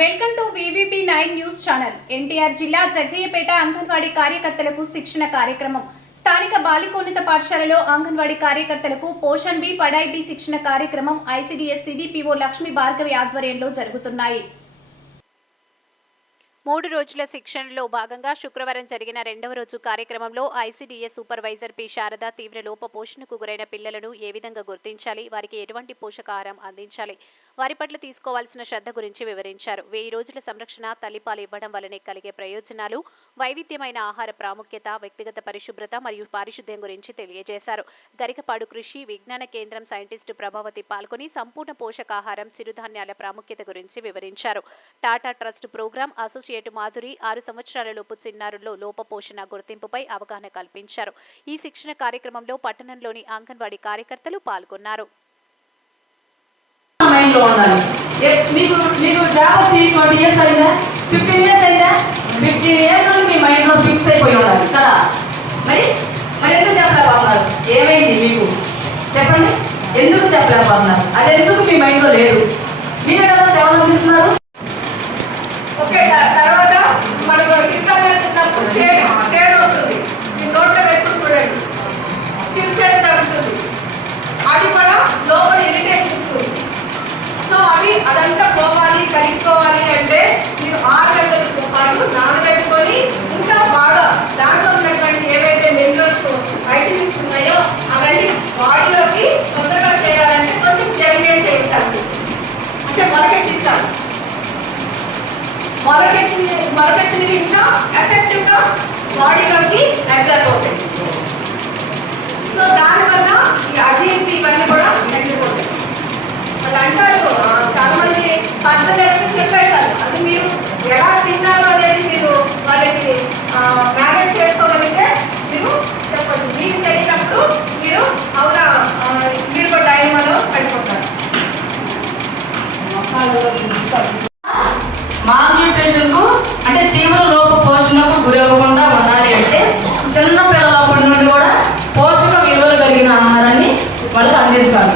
Welcome to VVB9 news channel. NTR జిల్లా జగ్గయ్యపేట అంగన్వాడీ కార్యకర్తలకు శిక్షణ కార్యక్రమం. స్థానిక బాలికోన్నత పాఠశాలలో అంగన్వాడీ కార్యకర్తలకు పోషణ్ బి పడాయి బి శిక్షణ కార్యక్రమం ICDS CDPO లక్ష్మీ భార్గవి ఆధ్వర్యంలో జరుగుతున్నాయి. 3 రోజుల శిక్షణలో భాగంగా శుక్రవారం జరిగిన రెండవ రోజు కార్యక్రమంలో ICDS సూపర్వైజర్ పి శారద తీవ్ర లోపపోషణకు గురైన పిల్లలను ఏ విధంగా గుర్తించాలి, వారికి ఎటువంటి పోషకాహారం అందించాలి, వారి పట్ల తీసుకోవాల్సిన శ్రద్ధ గురించి వివరించారు. 1000 రోజుల సంరక్షణ తల్లిపాలు ఇవ్వడం వల్లనే కలిగే ప్రయోజనాలు, వైవిధ్యమైన ఆహార ప్రాముఖ్యత, వ్యక్తిగత పరిశుభ్రత మరియు పారిశుద్ధ్యం గురించి తెలియజేశారు. గరికపాడు కృషి విజ్ఞాన కేంద్రం సైంటిస్టు ప్రభావతి పాల్గొని సంపూర్ణ పోషకాహారం, చిరుధాన్యాల ప్రాముఖ్యత గురించి వివరించారు. Tata trust program associate Madhuri 6 సంవత్సరాలలోపు చిన్నారుల్లో లోపపోషణ గుర్తింపుపై అవగాహన కల్పించారు. ఈ శిక్షణ కార్యక్రమంలో పట్టణంలోని అంగన్వాడీ కార్యకర్తలు పాల్గొన్నారు. మీకు జాబ్ వచ్చి 20 years అయిందా, 15 years అయిందా, 15 years నుండి మీ మైండ్లో ఫిక్స్ అయిపోయి ఉండాలి కదా. మరి ఎందుకు చెప్పలేకపోతున్నారు? ఏమైంది మీకు చెప్పండి, ఎందుకు చెప్పలేకపోతున్నారు? అది ఎందుకు మీ మైండ్లో లేదు? మీరే కదా సేవలు అందిస్తున్నారు. ఓకే, తర్వాత మనకు ఇంటర్నెట్ ఉన్నప్పుడు తేడా వస్తుంది. మీ నోట్లో పెట్టుకుని చూడండి, చిల్పేట్ తగ్గుతుంది. అది కూడా లోపల ఇరిటేషన్ ఇస్తుంది. సో అదంతా పోవాలి, కలుపుకోవాలి అంటే మీరు 6 గంటలతో పాటు నానబెట్టుకొని ఇంకా బాగా దాంట్లో ఉన్నటువంటి ఏవైతే మినరల్స్ వైటమిన్స్ ఉన్నాయో అవన్నీ బాడీలోకి తొందరగా చేయాలంటే కొంచెం జర్మినేట్ చేయించాలి, అంటే మొలకెట్టించాలి. మొలకెట్టినవి ఇంకా ఎఫెక్టివ్గా బాడీలోకి అబ్జర్వ్ అవుతాయి. సో దానివల్ల ఈ అజీర్తి ఇవన్నీ కూడా తగ్గిపోతాయి. వాళ్ళు అంటారు, చాలా మంది పద్ధతులు చెప్పేశారు, అది మీరు ఎలా తిన్నారు అనేది మీరు వాళ్ళకి మేనేజ్ చేసుకోగలిగితే మీరు చెప్పండి. మీకు తెలియనప్పుడు మీరు అవునా మీరు కూడా టైంలో పడిపోతారు. మాల్న్యూట్రిషన్కు అంటే తీవ్ర లోప పోషణకు గురవ్వకుండా ఉండాలి అంటే చిన్న పిల్లలప్పటి నుండి కూడా పోషక విలువలు కలిగిన ఆహారాన్ని వాళ్ళకి అందించాలి.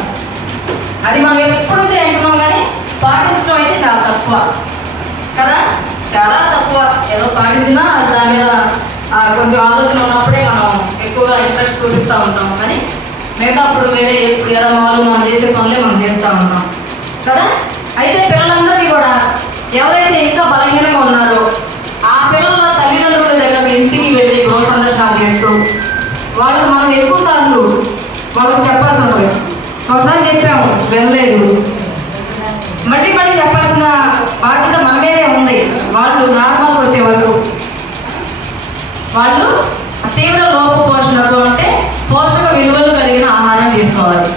అది మనం ఎప్పుడు చేయంటున్నాం కానీ పాటించడం అయితే చాలా తక్కువ కదా, చాలా తక్కువ. ఏదో పాటించినా దాని మీద కొంచెం ఆలోచన ఉన్నప్పుడే మనం ఎక్కువగా ఇంట్రెస్ట్ చూపిస్తూ ఉంటాం, కానీ మిగతా అప్పుడు వేరే ఇప్పుడు ఎలా మామూలు మనం చేసే పనులే మనం చేస్తూ ఉంటాం కదా. అయితే పిల్లలందరికీ కూడా ఎవరైతే ఇంకా బలహీనంగా ఉన్నారో ఆ పిల్లల తల్లిదండ్రుల దగ్గర ఇంటికి వెళ్ళి గృహ సందర్శనాలు చేస్తూ వాళ్ళకి మనం ఎక్కువ సార్లు వాళ్ళకి చెప్పాల్సి ఉంటుంది. ఒకసారి చెప్పాము వినలేదు, మళ్ళీ చెప్పాల్సిన బాధ్యత మన మీదే ఉంది. వాళ్ళు నార్మల్గా వచ్చే వరకు వాళ్ళు తీవ్ర లోప పోషణకు అంటే పోషక విలువలు కలిగిన ఆహారం తీసుకోవాలి.